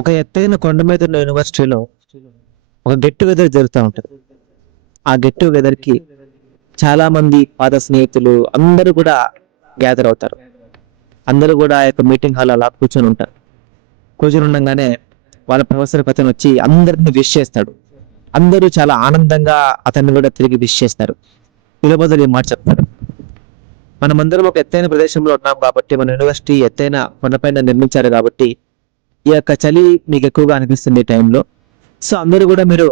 ఒక ఎత్తైన కొండ మీద ఉన్న యూనివర్సిటీలో ఒక గెట్ టుగెదర్ జరుగుతూ ఉంటుంది. ఆ గెట్ టుగెదర్ కి చాలా మంది పాత స్నేహితులు అందరూ కూడా గ్యాదర్ అవుతారు. అందరూ కూడా ఆ యొక్క మీటింగ్ హాల్ అలా కూర్చొని ఉంటారు. కూర్చొని ఉండగానే వాళ్ళ ప్రొఫెసర్ అతను వచ్చి అందరిని విష్ చేస్తాడు. అందరూ చాలా ఆనందంగా అతన్ని కూడా తిరిగి విష్ చేస్తారు. వీళ్ళ ఈ మాట చెప్తారు: మనమందరం ఒక ఎత్తైన ప్రదేశంలో ఉన్నాం కాబట్టి, మన యూనివర్సిటీ ఎత్తైన కొండపైన నిర్మించారు కాబట్టి ఈ యొక్క చలి మీకు ఎక్కువగా అనిపిస్తుంది ఈ టైంలో. సో అందరూ కూడా మీరు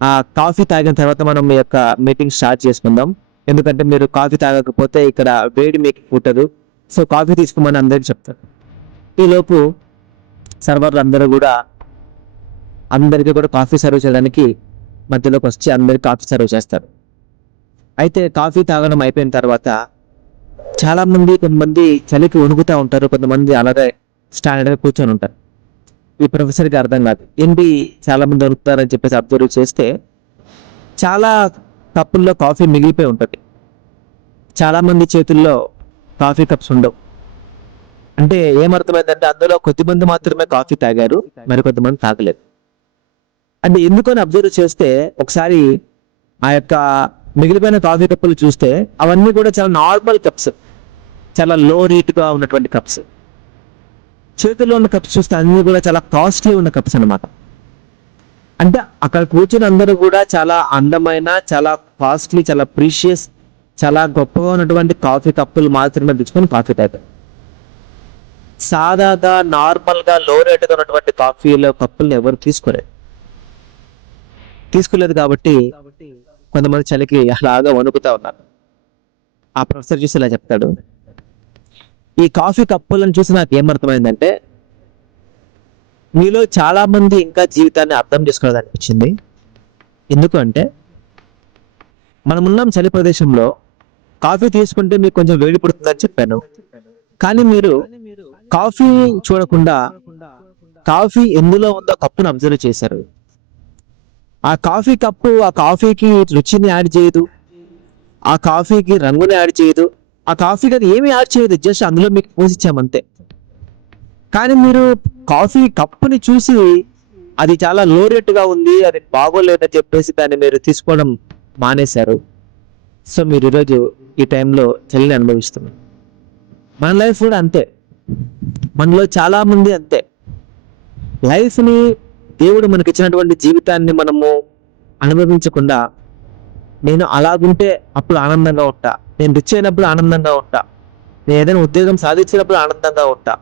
ఆ కాఫీ తాగిన తర్వాత మనం మీ యొక్క మీటింగ్ స్టార్ట్ చేసుకుందాం. ఎందుకంటే మీరు కాఫీ తాగకపోతే ఇక్కడ వేడి మీకు పుట్టదు. సో కాఫీ తీసుకోమని అందరికి చెప్తారు. ఈలోపు సర్వర్లు అందరూ కూడా అందరికీ కూడా కాఫీ సర్వ్ చేయడానికి మధ్యలోకి వచ్చి అందరికి కాఫీ సర్వ్ చేస్తారు. అయితే కాఫీ తాగడం అయిపోయిన తర్వాత చాలా మంది, కొంతమంది చలికి వణుకుతూ ఉంటారు, కొంతమంది అలాగే స్టాండర్డ్గా కూర్చొని ఉంటారు. ఈ ప్రొఫెసర్కి అర్థం కాదు, ఏంటి చాలా మంది వణుకుతారని చెప్పేసి అబ్జర్వ్ చేస్తే చాలా కప్పుల్లో కాఫీ మిగిలిపోయి ఉంటుంది. చాలా మంది చేతుల్లో కాఫీ కప్స్ ఉండవు. అంటే ఏమర్థమైందంటే అందులో కొద్దిమంది మాత్రమే కాఫీ తాగారు, మరికొంతమంది తాగలేదు. అంటే ఎందుకని అబ్జర్వ్ చేస్తే ఒకసారి ఆ యొక్క మిగిలిపోయిన కాఫీ కప్పులు చూస్తే అవన్నీ కూడా చాలా నార్మల్ కప్స్, చాలా లో రేటుగా ఉన్నటువంటి కప్స్. చేతుల్లో ఉన్న కప్స్ చూస్తే అన్ని కూడా చాలా కాస్ట్లీ ఉన్న కప్స్ అనమాట. అంటే అక్కడ కూర్చుని అందరూ కూడా చాలా అందమైన, చాలా కాస్ట్లీ, చాలా ప్రీషియస్, చాలా గొప్పగా ఉన్నటువంటి కాఫీ కప్పులు మాత్రమే తెచ్చుకొని కాఫీ తాగారు. సాదాగా నార్మల్ గా లో రేటుగా ఉన్నటువంటి కాఫీలో కప్పుల్ని ఎవరు తీసుకోలేదు కాబట్టి కొంతమంది చలికి అలాగా వణుకుతా ఉన్నారు. ఆ ప్రొఫెసర్ చూసి ఇలా చెప్తాడు: ఈ కాఫీ కప్పులను చూసి నాకు ఏమర్థమైందంటే, మీలో చాలా మంది ఇంకా జీవితాన్ని అర్థం చేసుకోవడం అనిపించింది. ఎందుకంటే మనమున్నాం చలి ప్రదేశంలో, కాఫీ తీసుకుంటే మీకు కొంచెం వేడి పుడుతుందని చెప్పాను. కానీ మీరు కాఫీ చూడకుండా కాఫీ ఎందులో ఉందో కప్పును అబ్జర్వ్ చేశారు. ఆ కాఫీ కప్పు ఆ కాఫీకి రుచిని యాడ్ చేయదు, ఆ కాఫీకి రంగుని యాడ్ చేయదు, ఆ కాఫీకి అది ఏమి యాడ్ చేయదు, జస్ట్ అందులో మీకు పోసిచ్చామంతే. కానీ మీరు కాఫీ కప్పుని చూసి అది చాలా లో రేటుగా ఉంది, అది బాగోలేదని చెప్పేసి దాన్ని మీరు తీసుకోవడం మానేశారు. సో మీరు ఈరోజు ఈ టైంలో చలిని అనుభవిస్తున్నారు. మన లైఫ్ కూడా అంతే. మనలో చాలా మంది అంతే. లైఫ్ని, దేవుడు మనకి ఇచ్చినటువంటి జీవితాన్ని మనము అనుభవించకుండా, నేను అలాగుంటే అప్పుడు ఆనందంగా ఉంటా, నేను రిచ్ అయినప్పుడు ఆనందంగా ఉంటా, నేను ఏదైనా ఉద్యోగం సాధించినప్పుడు ఆనందంగా ఉంటా,